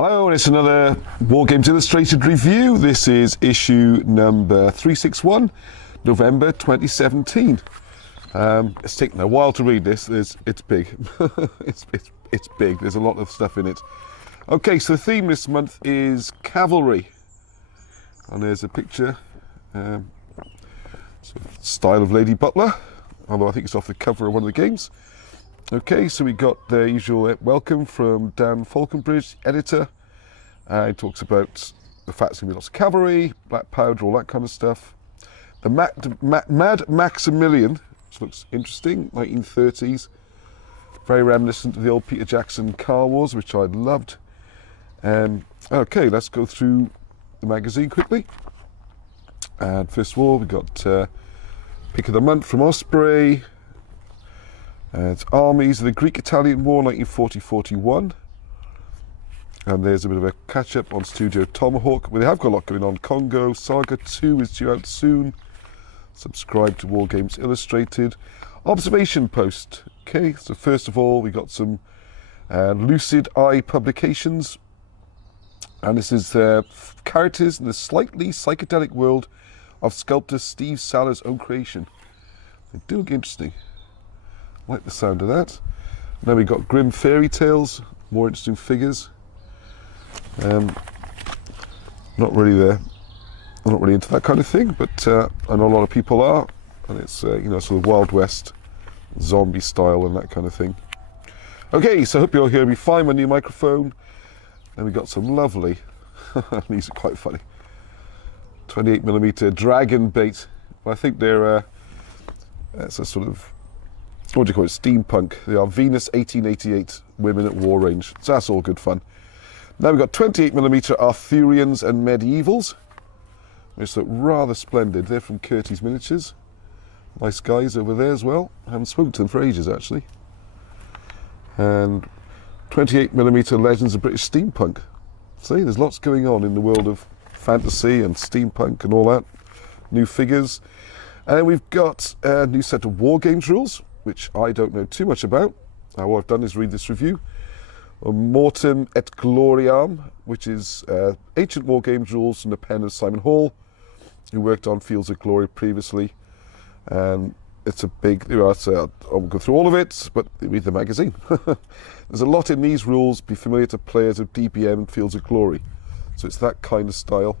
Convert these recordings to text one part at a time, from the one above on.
Hello, and it's another Wargames Illustrated Review. This is issue number 361, November 2017. It's taken a while to read this. It's big. it's big. There's a lot of stuff in it. Okay, so the theme this month is Cavalry. And there's a picture, sort of style of Lady Butler, although I think it's off the cover of one of the games. Okay, so we got the usual welcome from Dan Falconbridge, editor. He talks about the fact there's going to be lots of cavalry, black powder, all that kind of stuff. The Mad Maximilian, which looks interesting, 1930s. Very reminiscent of the old Peter Jackson car wars, which I loved. Okay, let's go through the magazine quickly. And first of all, we got Pick of the Month from Osprey. It's Armies of the Greek-Italian War, 1940-41. And there's a bit of a catch-up on Studio Tomahawk. Well, they have got a lot going on. Congo, Saga 2 is due out soon. Subscribe to Wargames Illustrated. Observation Post. Okay, so first of all, we got some Lucid Eye publications. And this is characters in the slightly psychedelic world of sculptor Steve Saller's own creation. They do look interesting. I like the sound of that. And then we got Grim Fairy Tales, more interesting figures. Not really there. I'm not really into that kind of thing, but I know a lot of people are, and it's you know, sort of Wild West zombie style and that kind of thing. Okay, so I hope you'll hear me fine. My new microphone. Then we got some lovely. These are quite funny. 28mm dragon bait. I think they're it's a sort of, what do you call it, steampunk. They are Venus 1888 Women at War range. So that's all good fun. Now we've got 28mm Arthurians and Medievals, which look rather splendid. They're from Curtis Miniatures. Nice guys over there as well. I haven't spoken to them for ages, actually. And 28mm Legends of British Steampunk. See, there's lots going on in the world of fantasy and steampunk and all that. New figures. And then we've got a new set of Wargames rules, which I don't know too much about. What I've done is read this review. Mortem et Gloriam, which is ancient Wargames rules from the pen of Simon Hall, who worked on Fields of Glory previously. And it's a big, you know, I won't go through all of it, but read the magazine. There's a lot in these rules, be familiar to players of DBM and Fields of Glory. So it's that kind of style.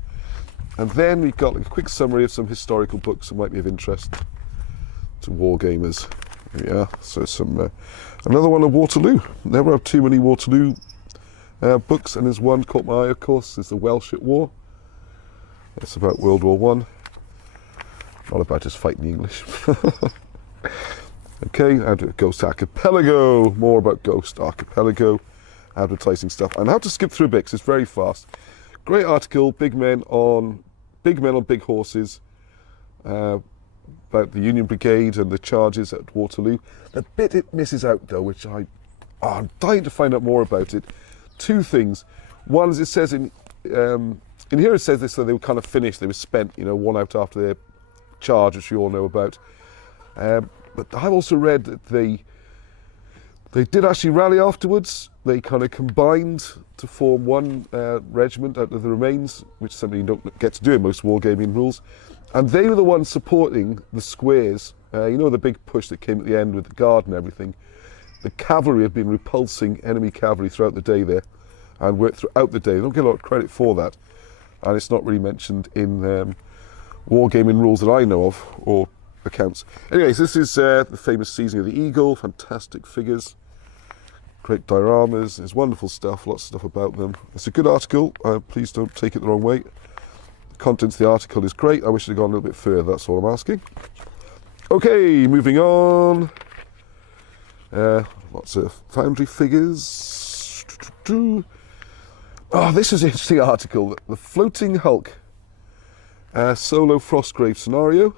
And then we've got a quick summary of some historical books that might be of interest to wargamers. Yeah, so some another one of Waterloo. Never have too many Waterloo books, and there's one caught my eye, of course. There's the Welsh at War. It's about World War One. Not about us fighting the English. Okay, Ghost Archipelago. More about Ghost Archipelago. Advertising stuff. And how to skip through a bit, 'cause it's very fast. Great article. Big men on big horses. About the Union Brigade and the charges at Waterloo. The bit it misses out, though, which I'm dying to find out more about it. Two things. One is it says in here it says this, so they were kind of finished. They were spent, you know, one out after their charge, which we all know about. But I've also read that they did actually rally afterwards. They kind of combined to form one regiment out of the remains, which is something you don't get to do in most wargaming rules. And they were the ones supporting the squares. You know, the big push that came at the end with the guard and everything. The cavalry have been repulsing enemy cavalry throughout the day there, and worked throughout the day. They don't get a lot of credit for that. And it's not really mentioned in wargaming rules that I know of, or accounts. Anyways, this is the famous Seizing of the Eagle. Fantastic figures. Great dioramas. There's wonderful stuff, lots of stuff about them. It's a good article. Please don't take it the wrong way. Contents of the article is great. I wish it had gone a little bit further, that's all I'm asking. Okay, moving on. Lots of Foundry figures. Oh, this is an interesting article. The Floating Hulk. Solo Frostrgrave Scenario.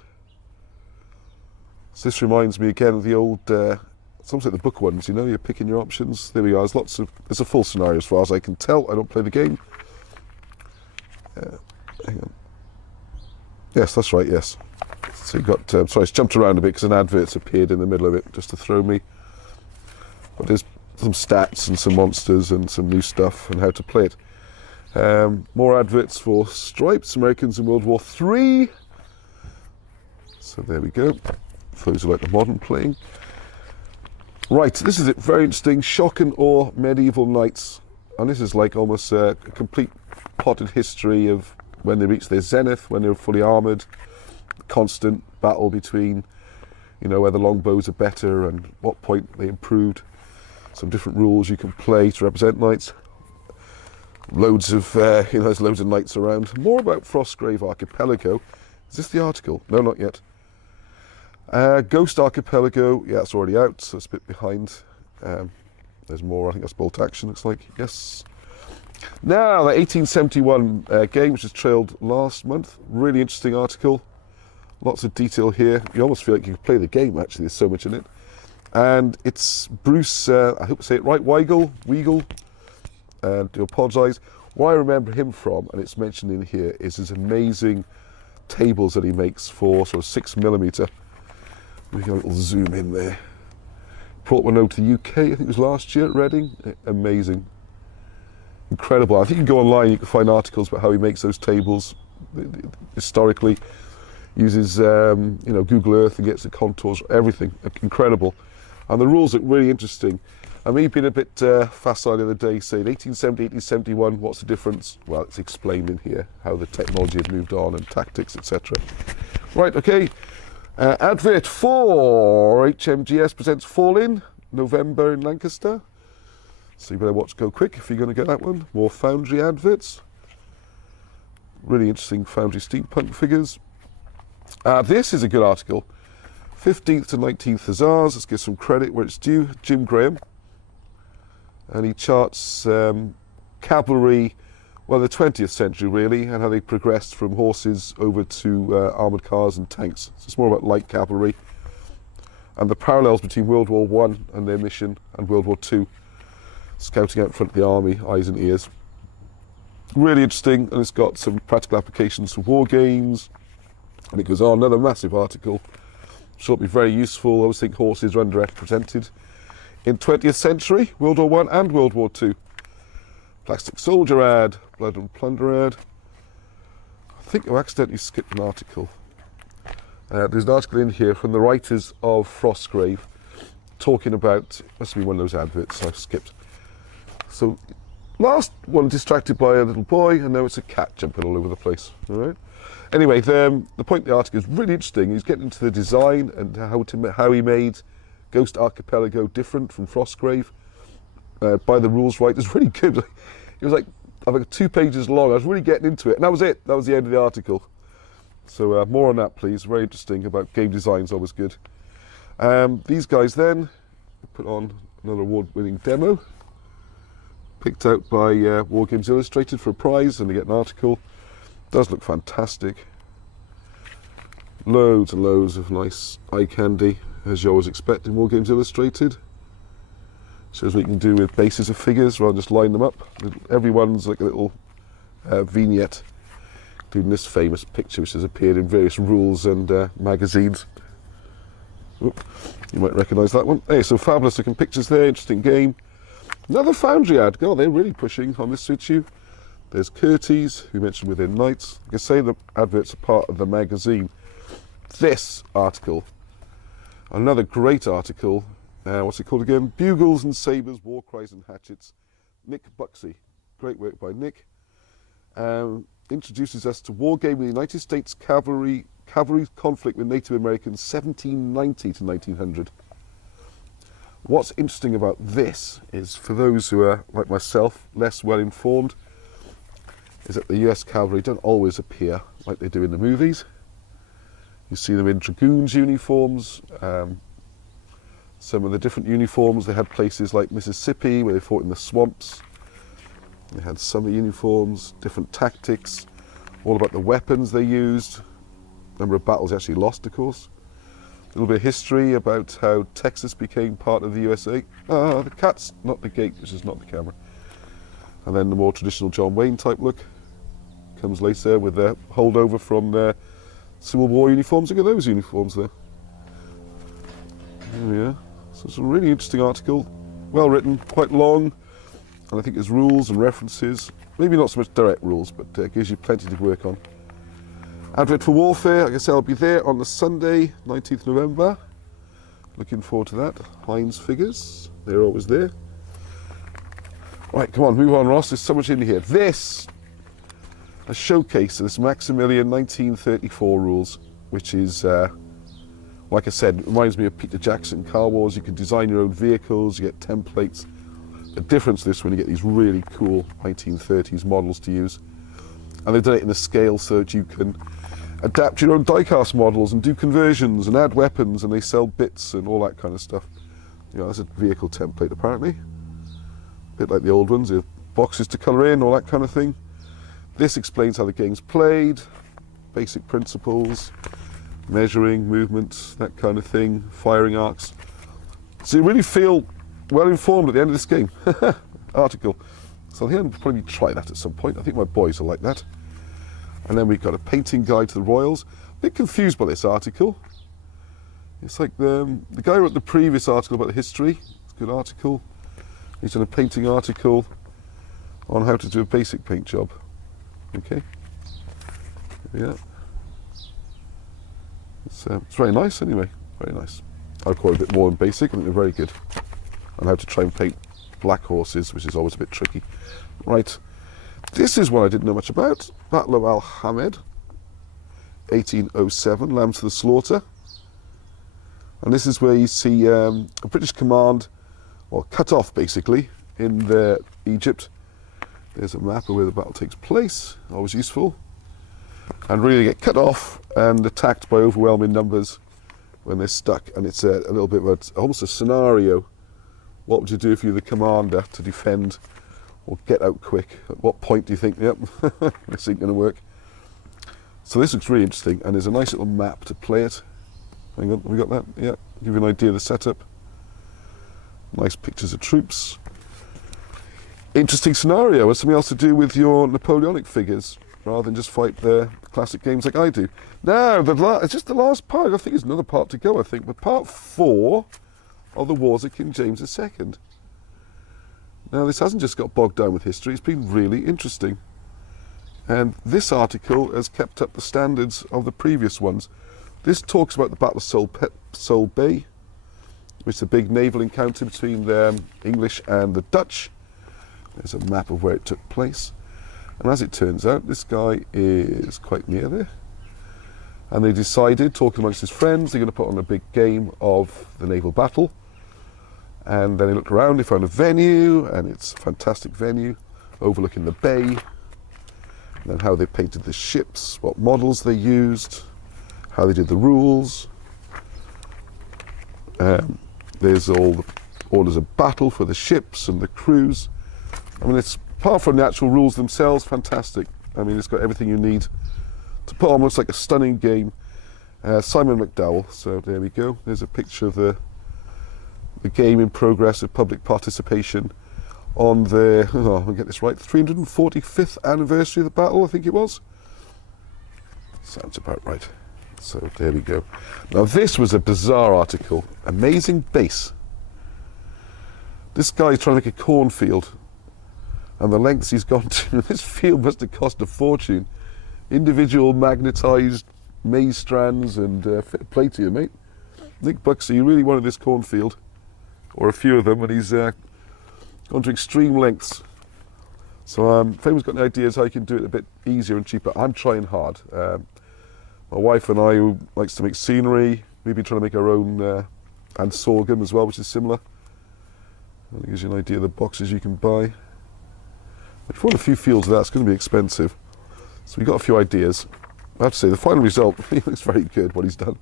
So this reminds me again of the old, it's almost like the book ones, you know, you're picking your options. There we are, there's a full scenario as far as I can tell. I don't play the game. Hang on. Yes, that's right, yes. So you got, sorry, it's jumped around a bit because an advert's appeared in the middle of it just to throw me. But there's some stats and some monsters and some new stuff and how to play it. More adverts for stripes, Americans in World War III. So there we go. For those who like the modern playing. Right, this is it. Very interesting. Shock and Awe Medieval Knights. And this is like almost a complete plotted history of when they reached their zenith, when they were fully armoured, constant battle between, you know, whether longbows are better and what point they improved. Some different rules you can play to represent knights. Loads of, there's loads of knights around. More about Frostrgrave Archipelago. Is this the article? No, not yet. Ghost Archipelago, yeah, it's already out, so it's a bit behind. There's more, I think that's bolt action, looks like, yes. Now, the 1871 game, which was trailed last month. Really interesting article. Lots of detail here. You almost feel like you can play the game, actually, there's so much in it. And it's Bruce, I hope I say it right, Weigel, do apologise. What I remember him from, and it's mentioned in here, is his amazing tables that he makes for sort of 6mm. We got a little zoom in there. Brought one over to the UK, I think it was last year at Reading. Amazing. Incredible. I think you can go online, you can find articles about how he makes those tables historically. Uses Google Earth and gets the contours, everything. Incredible. And the rules look really interesting. I mean, been a bit facile the other day saying 1870, 1871, what's the difference? Well, it's explained in here how the technology had moved on and tactics, etc. Right, okay. Advert for HMGS presents Fall In, November in Lancaster. So you better watch Go Quick if you're going to get that one. More Foundry adverts. Really interesting Foundry steampunk figures. This is a good article. 15th to 19th Hussars. Let's give some credit where it's due. Jim Graham. And he charts cavalry, well, the 20th century really, and how they progressed from horses over to armoured cars and tanks. So it's more about light cavalry. And the parallels between World War I and their mission and World War II. Scouting out front of the army, eyes and ears. Really interesting, and it's got some practical applications for war games. And it goes on, another massive article. Sure, it'll be very useful. I always think horses are underrepresented in 20th century, World War I and World War II. Plastic Soldier ad, Blood and Plunder ad. I think I accidentally skipped an article. There's an article in here from the writers of Frostrgrave talking about, must be one of those adverts I've skipped. So, last one distracted by a little boy, and now it's a cat jumping all over the place. All right. Anyway, the point of the article is really interesting. He's getting into the design and how he made Ghost Archipelago different from Frostrgrave by the rules right. It's really good. It was like 2 pages long. I was really getting into it, and that was it. That was the end of the article. So more on that, please. Very interesting about game design is always good. These guys then put on another award-winning demo, picked out by Wargames Illustrated for a prize, and they get an article. Does look fantastic. Loads and loads of nice eye candy, as you always expect in Wargames Illustrated. Shows what you can do with bases of figures rather than just line them up. Everyone's like a little vignette, including this famous picture which has appeared in various rules and magazines. Oop, you might recognise that one. Hey, so fabulous looking pictures there, interesting game. Another Foundry ad. God, they're really pushing on this issue. There's Curtis, who mentioned within Knights. Like I say, the adverts are part of the magazine. This article, another great article. What's it called again? Bugles and Sabres, War Cries and Hatchets. Nick Buxey. Great work by Nick. Introduces us to wargaming the United States Cavalry conflict with Native Americans 1790 to 1900. What's interesting about this is, for those who are, like myself, less well informed, is that the US Cavalry don't always appear like they do in the movies. You see them in dragoons uniforms. Some of the different uniforms, they had places like Mississippi where they fought in the swamps. They had summer uniforms, different tactics, all about the weapons they used. Number of battles they actually lost, of course. A little bit of history about how Texas became part of the USA. The cat's not the gate, which is not the camera. And then the more traditional John Wayne type look comes later with the holdover from their Civil War uniforms. Look at those uniforms there. There we are. So it's a really interesting article, well written, quite long, and I think there's rules and references Maybe not so much direct rules, but gives you plenty to work on. Advert for Warfare, like I said, I'll be there on the Sunday, 19th November. Looking forward to that. Heinz figures, they're always there. Right, come on, move on, Ross. There's so much in here. This, a showcase of this Maximilian 1934 rules, which is, like I said, reminds me of Peter Jackson Car Wars. You can design your own vehicles, you get templates. The difference this when you get these really cool 1930s models to use. And they've done it in a scale so that you can adapt your own die-cast models and do conversions and add weapons, and they sell bits and all that kind of stuff. You know, that's a vehicle template apparently. A bit like the old ones, you have boxes to colour in, all that kind of thing. This explains how the game's played, basic principles, measuring, movement, that kind of thing, firing arcs. So you really feel well informed at the end of this game. Article. So I think I'll probably try that at some point. I think my boys will like that. And then we've got a painting guide to the Royals. A bit confused by this article. It's like the guy who wrote the previous article about the history. It's a good article. He's done a painting article on how to do a basic paint job. Okay. Yeah. It's very nice anyway. Very nice. I'd call it a bit more than basic. I think they're very good. On how to try and paint black horses, which is always a bit tricky. Right. This is one I didn't know much about. Battle of Al Hamed, 1807, Lambs to the Slaughter. And this is where you see a British command, or cut off basically, in Egypt. There's a map of where the battle takes place, always useful. And really get cut off and attacked by overwhelming numbers when they're stuck. And it's a little bit of almost a scenario. What would you do if you were the commander to defend or get out quick? At what point do you think, yep, this ain't going to work? So this looks really interesting, and there's a nice little map to play it. Hang on, have we got that? Yeah, give you an idea of the setup. Nice pictures of troops. Interesting scenario. Has something else to do with your Napoleonic figures, rather than just fight the classic games like I do. Now, it's just the last part. I think there's another part to go, I think, but part 4 of the Wars of King James II. Now, this hasn't just got bogged down with history, it's been really interesting. And this article has kept up the standards of the previous ones. This talks about the Battle of Sol Bay, which is a big naval encounter between the English and the Dutch. There's a map of where it took place. And as it turns out, this guy is quite near there. And they decided, talking amongst his friends, they're going to put on a big game of the naval battle. And then they looked around, they found a venue, and it's a fantastic venue, overlooking the bay. And then how they painted the ships, what models they used, how they did the rules. There's all the orders of battle for the ships and the crews. I mean, it's, apart from the actual rules themselves, fantastic. I mean, it's got everything you need to put on. Looks like a stunning game. Simon McDowell, so there we go. There's a picture of the game in progress of public participation on the, I'll get this right, 345th anniversary of the battle, I think it was. Sounds about right. So there we go. Now this was a bizarre article. Amazing base. This guy's trying to make a cornfield, and the lengths he's gone to, this field must have cost a fortune. Individual magnetised maize strands and play to you, mate. Nick Buxey, you really wanted this cornfield, or a few of them, and he's gone to extreme lengths. So if anyone's got any ideas how you can do it a bit easier and cheaper, I'm trying hard. My wife and I, who likes to make scenery, we've been trying to make our own, and sorghum as well, which is similar. That gives you an idea of the boxes you can buy. If you want a few fields of that, it's going to be expensive. So we've got a few ideas. I have to say, the final result, he looks very good, what he's done.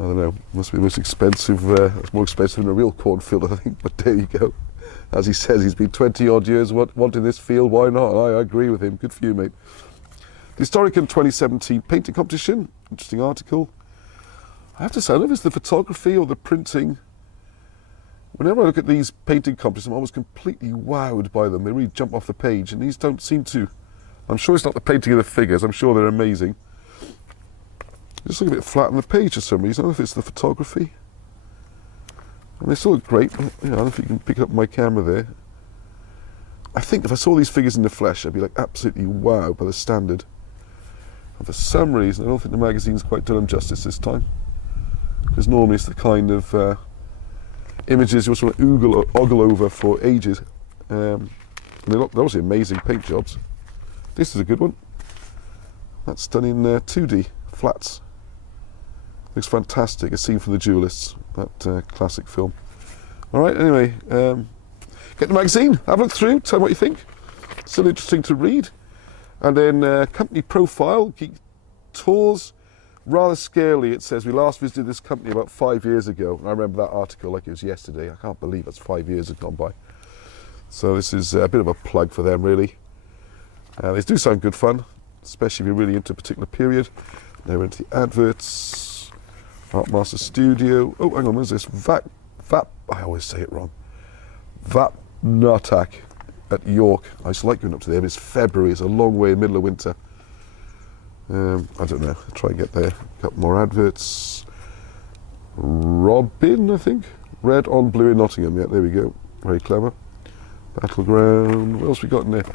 I don't know, must be the most expensive, it's more expensive than a real cornfield, I think, but there you go. As he says, he's been 20 odd years wanting this field, why not? I agree with him, good for you, mate. The Historican 2017 painting competition, interesting article. I have to say, I don't know if it's the photography or the printing. Whenever I look at these painting competitions, I'm always completely wowed by them. They really jump off the page, and these don't seem to. I'm sure it's not the painting of the figures, I'm sure they're amazing. They just look a bit flat on the page for some reason. I don't know if it's the photography. And they still look great. You know, I don't know if you can pick it up my camera there. I think if I saw these figures in the flesh, I'd be like absolutely wow by the standard. And for some reason, I don't think the magazine's quite done them justice this time, because normally it's the kind of images you just want to ogle over for ages. And they're obviously amazing paint jobs. This is a good one. That's done in 2D flats. Looks fantastic. A scene from The Duelists, that classic film. All right, anyway, get the magazine, have a look through, tell me what you think. Still interesting to read. And then company profile, Geek Tours. Rather scarily, it says, we last visited this company about 5 years ago. And I remember that article like it was yesterday. I can't believe that's 5 years have gone by. So this is a bit of a plug for them, really. They do sound good fun, especially if you're really into a particular period. Now we're into the adverts. Artmaster Studio. Oh, hang on, where's this? I always say it wrong. Vapnatak at York. I just like going up to there, but it's February. It's a long way in the middle of winter. I don't know. I'll try and get there. A couple more adverts. Robin, I think. Red on blue in Nottingham. Yeah, there we go. Very clever. Battleground. What else we got in there?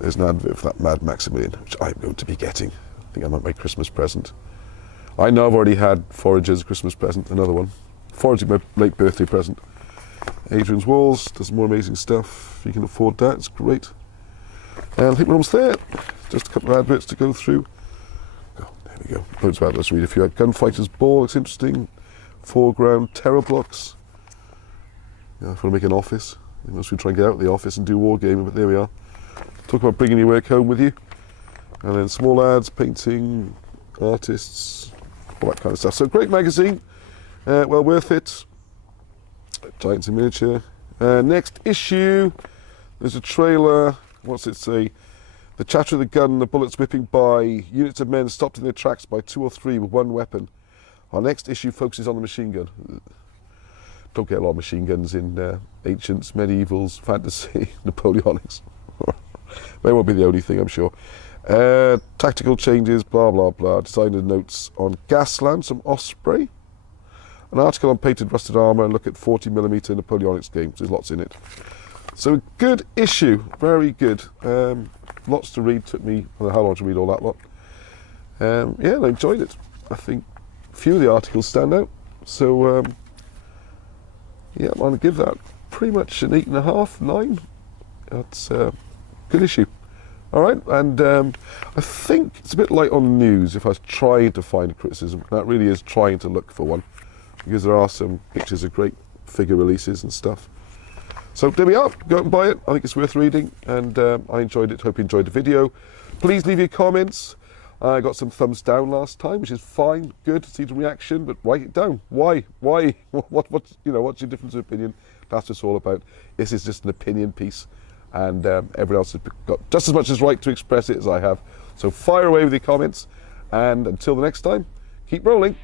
There's an advert for that Mad Maximilian, which I'm going to be getting. I think I might make my Christmas present. I know I've already had Forager's Christmas present, another one. Forager, my late birthday present. Adrian's Walls does some more amazing stuff. If you can afford that, it's great. And I think we're almost there. Just a couple of adverts to go through. Oh, there we go. Loads of adverts to read. If you had Gunfighter's Ball, looks interesting. Foreground Terror Blocks. Yeah, if you want to make an office. Unless we try and get out of the office and do wargaming, but there we are. Talk about bringing your work home with you. And then small ads, painting, artists, all that kind of stuff. So great magazine, well worth it. Giants in miniature. Next issue, there's a trailer. What's it say? The chatter of the gun, the bullets whipping by, units of men stopped in their tracks by 2 or 3 with one weapon. Our next issue focuses on the machine gun. Don't get a lot of machine guns in ancients, medievals, fantasy, Napoleonics. They won't be the only thing, I'm sure. Tactical changes, blah, blah, blah. Designer notes on Gasland, some Osprey. An article on painted rusted armour, and look at 40mm Napoleonics games. There's lots in it. So good issue, very good. Lots to read, took me, I don't know how long to read all that lot. Yeah, I enjoyed it. I think a few of the articles stand out. So, yeah, I'm going to give that pretty much an 8.5, 9. That's a good issue. All right, and I think it's a bit light on news if I was trying to find a criticism. That really is trying to look for one, because there are some pictures of great figure releases and stuff. So there we are, go out and buy it. I think it's worth reading, and I enjoyed it. Hope you enjoyed the video. Please leave your comments. I got some thumbs down last time, which is fine, good to see the reaction, but write it down. Why? What, you know, what's your difference of opinion? That's what it's all about. This is just an opinion piece, and everyone else has got just as much as right to express it as I have. So fire away with your comments, and until the next time, keep rolling.